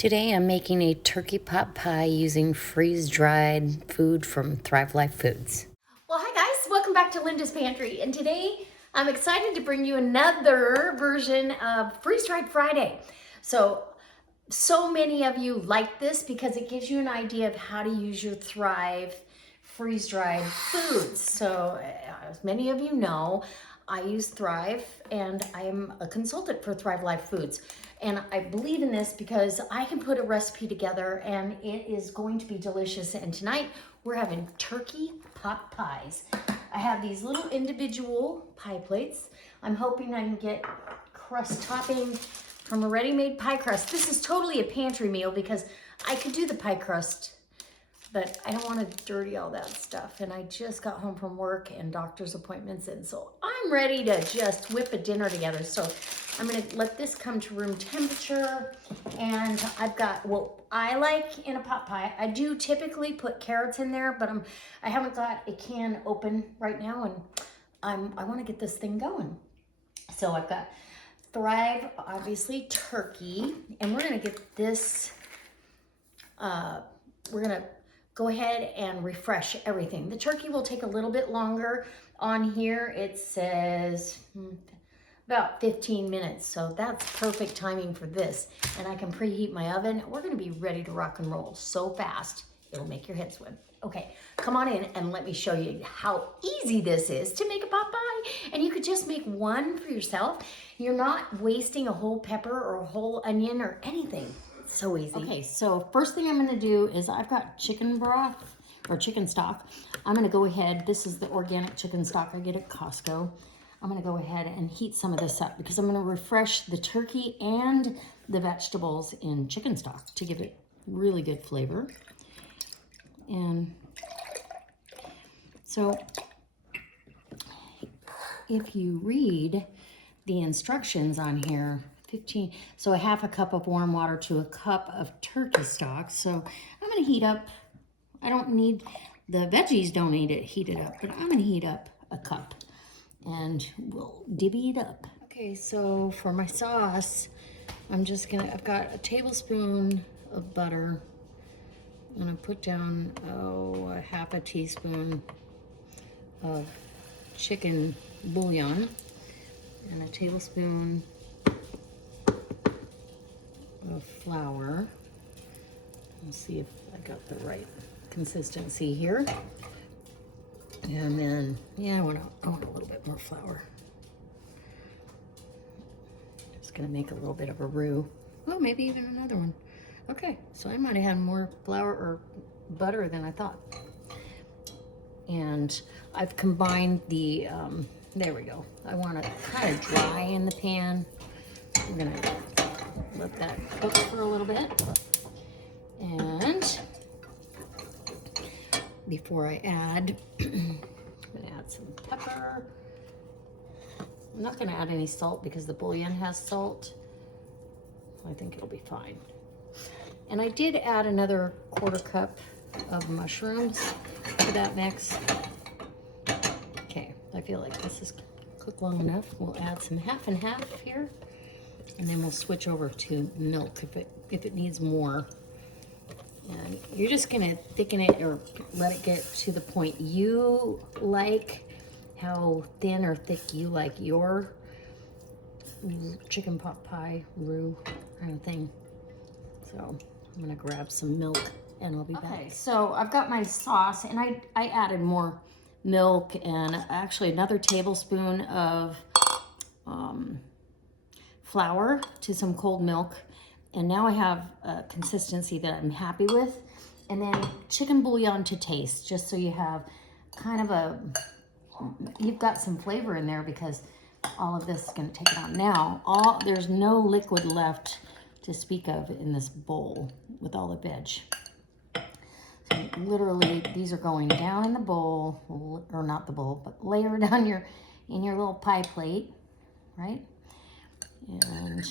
Today I'm making a turkey pot pie using freeze-dried food from Thrive Life Foods. Well, hi guys, welcome back to Linda's Pantry, and today I'm excited to bring you another version of Freeze-Dried Friday. So many of you like this because it gives you an idea of how to use your Thrive freeze-dried foods. So as many of you know, I use Thrive and I'm a consultant for Thrive Life Foods. And I believe in this because I can put a recipe together and it is going to be delicious. And tonight we're having turkey pot pies. I have these little individual pie plates. I'm hoping I can get crust topping from a ready-made pie crust. This is totally a pantry meal because I could do the pie crust, but I don't want to dirty all that stuff. And I just got home from work and doctor's appointments, and so I'm ready to just whip a dinner together. So I'm gonna let this come to room temperature. And I've got what I like in a pot pie. I do typically put carrots in there, but I haven't got a can open right now, and I want to get this thing going. So I've got Thrive, obviously, turkey, and we're gonna get this, we're gonna go ahead and refresh everything. The turkey will take a little bit longer. On here it says about 15 minutes, so that's perfect timing for this. And I can preheat my oven. We're gonna be ready to rock and roll so fast, it'll make your head swim. Okay, come on in and let me show you how easy this is to make a pot pie. And you could just make one for yourself. You're not wasting a whole pepper or a whole onion or anything. So easy. Okay, so first thing I'm gonna do is I've got chicken broth or chicken stock. I'm gonna go ahead, this is the organic chicken stock I get at Costco. I'm gonna go ahead and heat some of this up because I'm gonna refresh the turkey and the vegetables in chicken stock to give it really good flavor. And so if you read the instructions on here, 15, so a half a cup of warm water to a cup of turkey stock. So I'm gonna heat up, I don't need, the veggies don't need it heated up, but I'm gonna heat up a cup and we'll divvy it up. Okay, so for my sauce, I've got a tablespoon of butter. I'm gonna put down, a half a teaspoon of chicken bouillon and a tablespoon of flour. Let's see if I got the right consistency here. And then, yeah, I want a little bit more flour. Just gonna make a little bit of a roux. Oh, maybe even another one. Okay, so I might have had more flour or butter than I thought. And I've combined the, there we go. I want it kind of dry in the pan. I'm gonna let that cook for a little bit. And before I add, I'm gonna add some pepper. I'm not gonna add any salt because the bouillon has salt. I think it'll be fine. And I did add another quarter cup of mushrooms to that mix. Okay, I feel like this is cooked long enough. We'll add some half and half here, and then we'll switch over to milk if it needs more. And you're just gonna thicken it or let it get to the point you like, how thin or thick you like your chicken pot pie roux kind of thing. So I'm gonna grab some milk and I'll be back. Okay, so I've got my sauce and I added more milk and actually another tablespoon of flour to some cold milk. And now I have a consistency that I'm happy with. And then chicken bouillon to taste, just so you have kind of you've got some flavor in there because all of this is gonna take it on. Now, there's no liquid left to speak of in this bowl with all the veg. So literally, these are going down in the bowl, or not the bowl, but layered on in your little pie plate, right? And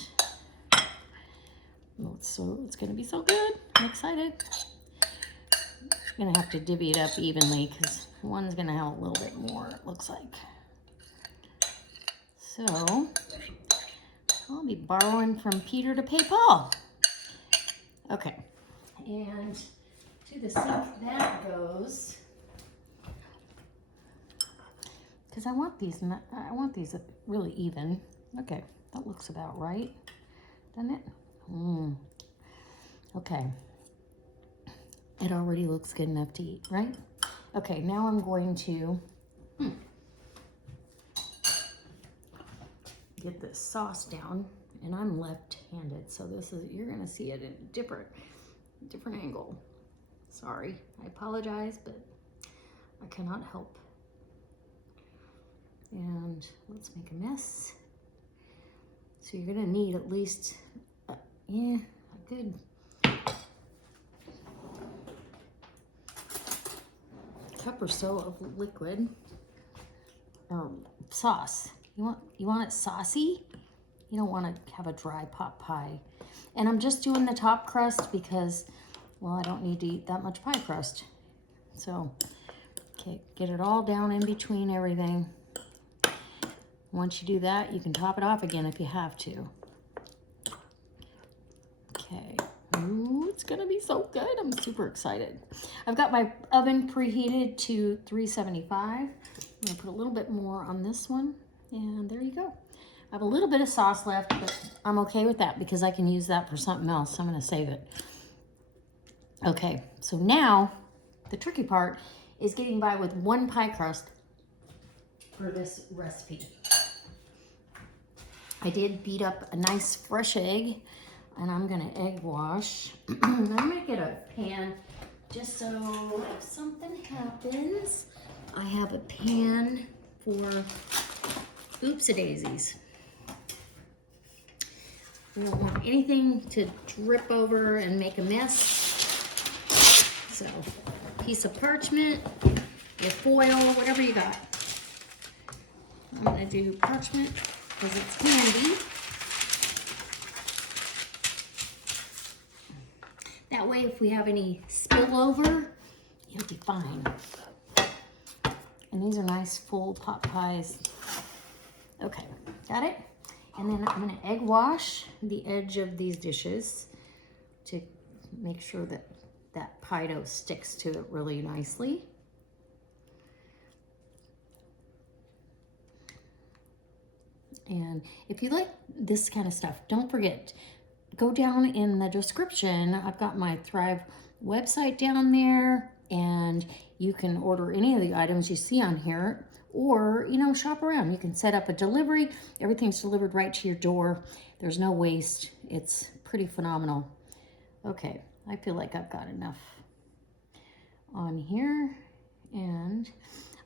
it's gonna be so good. I'm excited. I'm gonna have to divvy it up evenly because one's gonna have a little bit more, it looks like. So I'll be borrowing from Peter to pay Paul. Okay, and to the sink that goes, because I want these really even. Okay, that looks about right, doesn't it? Okay, it already looks good enough to eat, right? Okay, now I'm going to get this sauce down, and I'm left-handed, so you're gonna see it in a different angle. Sorry, I apologize, but I cannot help. And let's make a mess. So you're gonna need at least, a good cup or so of liquid or sauce. You want it saucy? You don't want to have a dry pot pie. And I'm just doing the top crust because, well, I don't need to eat that much pie crust. So, okay, get it all down in between everything. Once you do that, you can top it off again if you have to. Okay. Ooh, it's gonna be so good. I'm super excited. I've got my oven preheated to 375. I'm gonna put a little bit more on this one, and there you go. I have a little bit of sauce left, but I'm okay with that because I can use that for something else. So I'm gonna save it. Okay, so now the tricky part is getting by with one pie crust for this recipe. I did beat up a nice fresh egg, and I'm gonna egg wash. I'm gonna get a pan just so if something happens, I have a pan for oopsie-daisies. We don't want anything to drip over and make a mess. So, piece of parchment, your foil, whatever you got. I'm gonna do parchment because it's handy. That way, if we have any spillover, you'll be fine. And these are nice full pot pies. Okay, got it? And then I'm gonna egg wash the edge of these dishes to make sure that that pie dough sticks to it really nicely. And if you like this kind of stuff, don't forget, go down in the description. I've got my Thrive website down there, and you can order any of the items you see on here, or, you know, shop around. You can set up a delivery. Everything's delivered right to your door. There's no waste. It's pretty phenomenal. Okay, I feel like I've got enough on here. And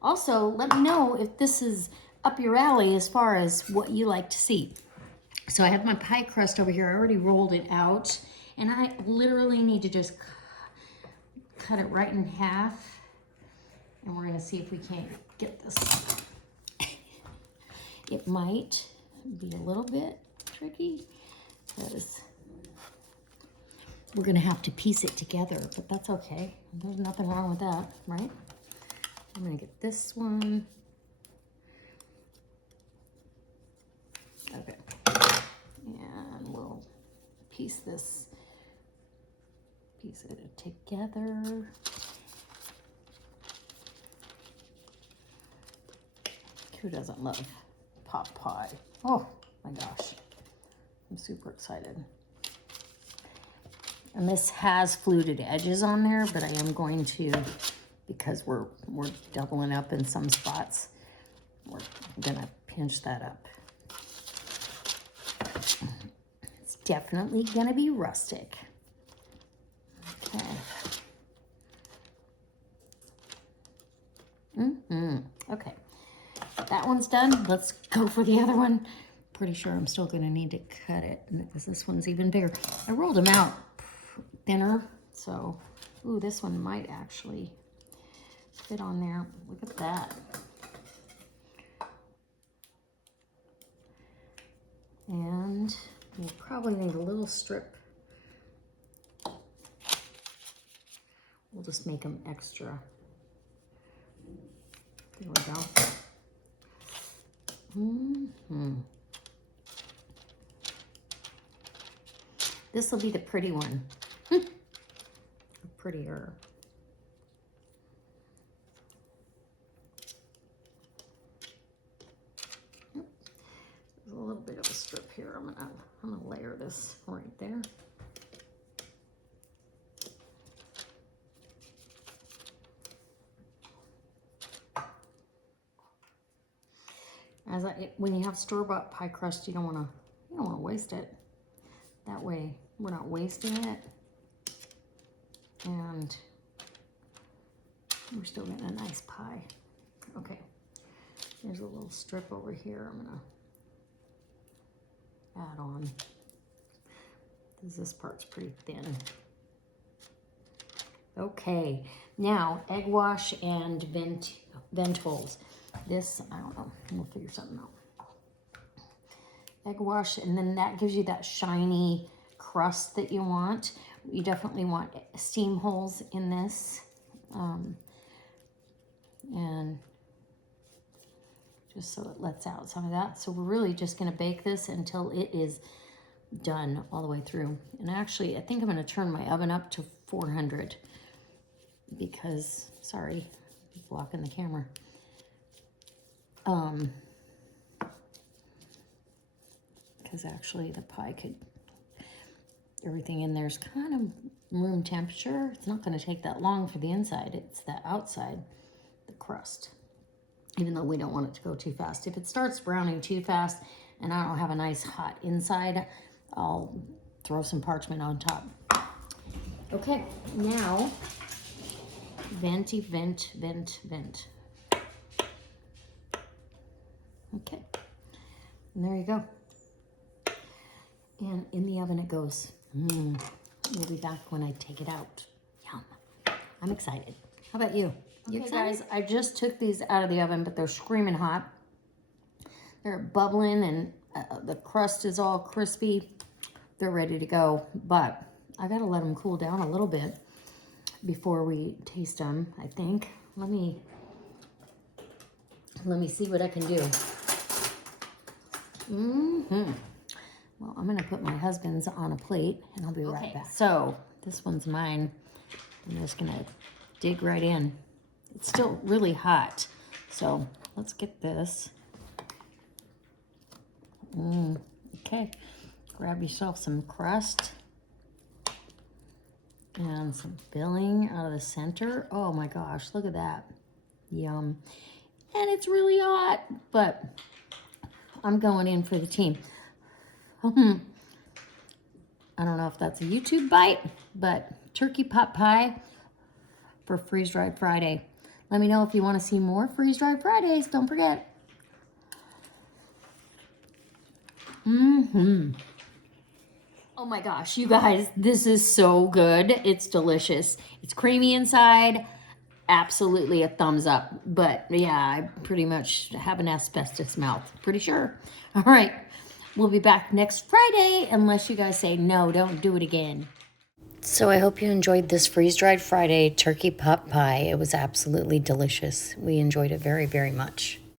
also, let me know if this is up your alley as far as what you like to see. So I have my pie crust over here. I already rolled it out, and I literally need to just cut it right in half. And we're gonna see if we can't get this. It might be a little bit tricky because we're gonna have to piece it together, but that's okay. There's nothing wrong with that, right? I'm gonna get this one. Okay, and we'll piece it together. Who doesn't love pot pie? Oh my gosh, I'm super excited. And this has fluted edges on there, but I am going to, because we're doubling up in some spots, we're gonna pinch that up. It's definitely gonna be rustic. Okay. Okay. That one's done. Let's go for the other one. Pretty sure I'm still gonna need to cut it because this one's even bigger. I rolled them out thinner, so, ooh, this one might actually fit on there. Look at that. And we'll probably need a little strip. We'll just make them extra. There we go. This will be the pretty one. prettier. There's a little bit of a strip here. I'm gonna layer this right there. When you have store-bought pie crust, you don't want to waste it. That way, we're not wasting it, and we're still getting a nice pie. Okay, there's a little strip over here. I'm gonna add on, because this part's pretty thin. Okay, now egg wash and vent holes. This, I don't know, we'll figure something out. Egg wash, and then that gives you that shiny crust that you want. You definitely want steam holes in this. And just so it lets out some of that. So we're really just gonna bake this until it is done all the way through. And actually, I think I'm gonna turn my oven up to 400 because, sorry, blocking the camera. Because actually the pie could, everything in there's kind of room temperature. It's not going to take that long for the inside. It's the outside, the crust. Even though we don't want it to go too fast. If it starts browning too fast and I don't have a nice hot inside, I'll throw some parchment on top. Okay, now vent. Okay, and there you go. And in the oven it goes. We'll be back when I take it out. Yum. I'm excited. How about you? You guys, I just took these out of the oven, but they're screaming hot. They're bubbling and the crust is all crispy. They're ready to go, but I gotta let them cool down a little bit before we taste them, I think. Let me see what I can do. Well, I'm gonna put my husband's on a plate and I'll be right back. So this one's mine. I'm just gonna dig right in. It's still really hot. So let's get this. Okay, grab yourself some crust and some filling out of the center. Oh my gosh, look at that. Yum. And it's really hot, but I'm going in for the team. I don't know if that's a YouTube bite, but turkey pot pie for freeze-dried Friday. Let me know if you want to see more freeze-dried Fridays. Don't forget. Oh my gosh, you guys, this is so good. It's delicious. It's creamy inside. Absolutely a thumbs up. But yeah, I pretty much have an asbestos mouth. Pretty sure. All right. We'll be back next Friday unless you guys say, no, don't do it again. So I hope you enjoyed this freeze-dried Friday turkey pot pie. It was absolutely delicious. We enjoyed it very, very much.